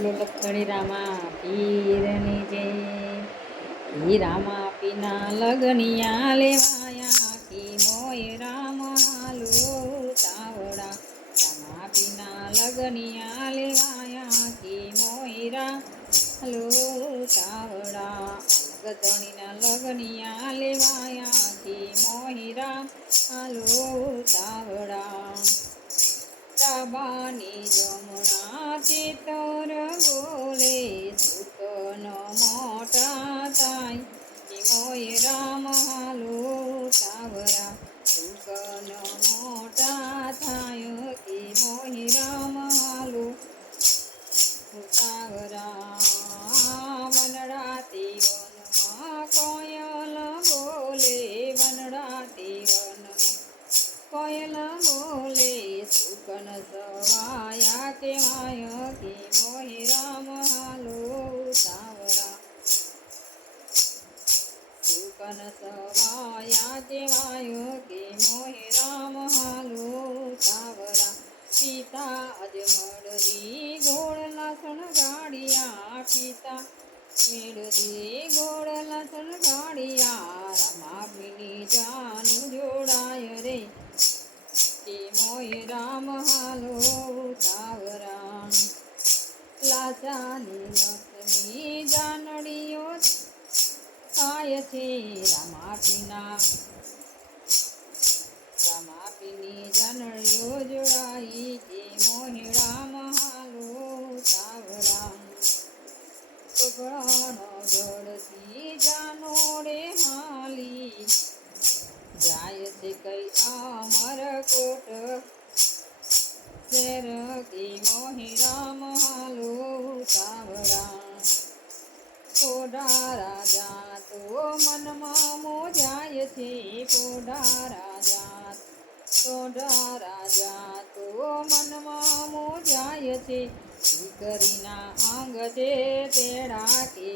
બોલો લખણી રામા પીરની જય હી રામા પીના લગનિયા લેવાયા કી મોય રામા હાલો તાવડા રામા પીના લગનિયા લેવાયા કી મોયરા લો તાવડા ગધણીના લગનિયા લેવાયા કી મોય રામ હાલો તાવડા বাণী যমুনা চেতর গোলে সুতন মটা કેવાય કે મોહી રામ હાલો સાવરા. સુકન સવાયા કેવાય કે મોહી રામ હાલો સાવરા. પિતા અજમડરી ગોળ લસણ ગાડિયા પિતા. મેળદી લાચાની લક્ષ્મી જાનડીઓ થાય છે રમાપીના. રમાપીની જાનડીઓ જોડાઈ કે મોહિડા મહાલો હાલો તાવરા પગણો જળથી જાનોડે માલી જાય છે કઈ અમર કોટ કી મોહી રામ હાલો સાવરા પોડા રાજા તો મનમાં મોજાય છે પોડા રાજા પોડા રાજા તો મનમાં મોજાય છે દીકરીના અંગ છે તેડા કે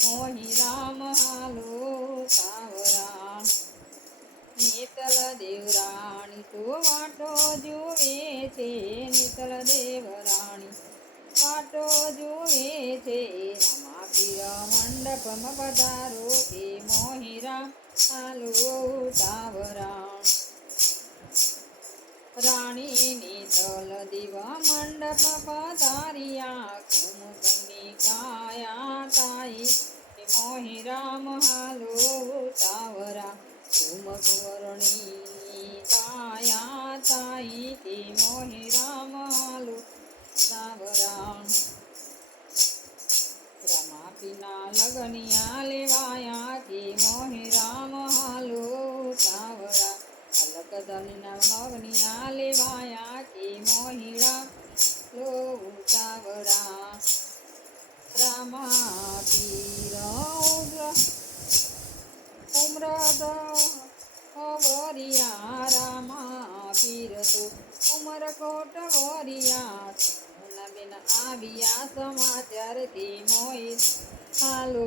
મોહી રામ હાલો તાવરા નીતલ દેવરાણી તો વાટો જુએ છે નીતલ દેવરાણી વાટો જુએ છે રમા પીર મંડપમાં પધારો કે મોહિરા હાલો તાવરા રાણી નીતલ દેવા મંડપ પધારિયા કુમકુમની કાયા તાઈ મોહિરા મોહી તાવરા રમાપીના લગનિયા લેવાયા કે મોહે રામ હાલો તાવરા અલકદલના લગનિયા આવ્યા સમાચાર કે મોહિ હાલો.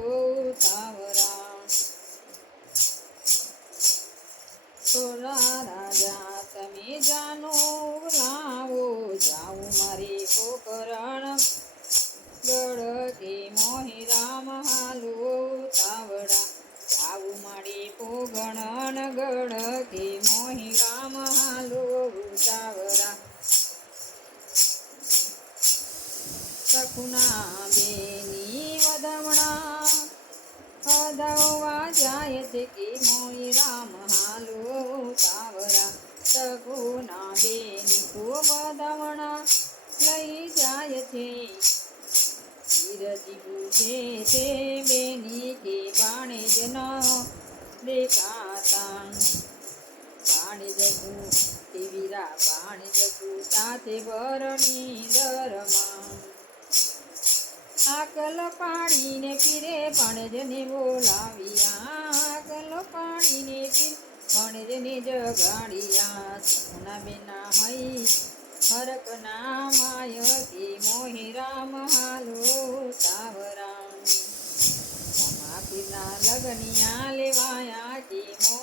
સખુના બેની વધામણા હદાવવા જાય છે કે મોય રામ હાલો તાવરા સગુના બેની ખૂબ વધમણા લઈ જાય છે ધીરજી પૂછે તે બેની કે બાણે ન દેખાતા પાણી જતું તેવીરા પાણી જતું સાથે વરણી દરમાં. આકલ પાડીને પીરે પણજને બોલાવ્યા. કલ પાડીને પીર પણજને જગાડ્યા. સોના બેના હઈ હરક ના માય કે મોહી રામ હાલો તાવરા રામા પીરના લગનિયા લેવાયા, જી મોહી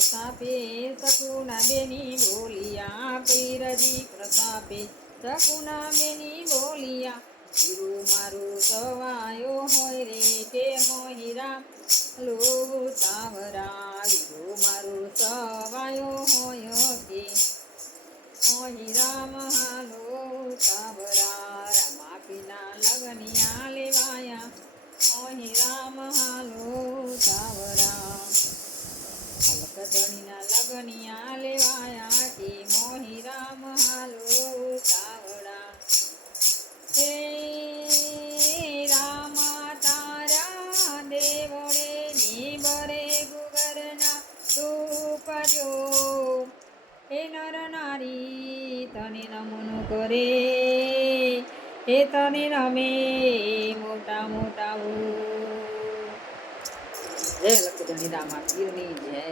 પ્રતાપે સકુના બેની બોલિયા, પીરજી પ્રતાપે સકુના બેની બોલિયા ગુરુ મારું સવાયો હોય રે કે મોહિરા લો તાવરા ગુરુ મારું સવાયો હોય કે મોહિરા હાલો તને નમન કરે એ તને નમે મોટા મોટા જય લક્ષ્મી રામા પીરની જય.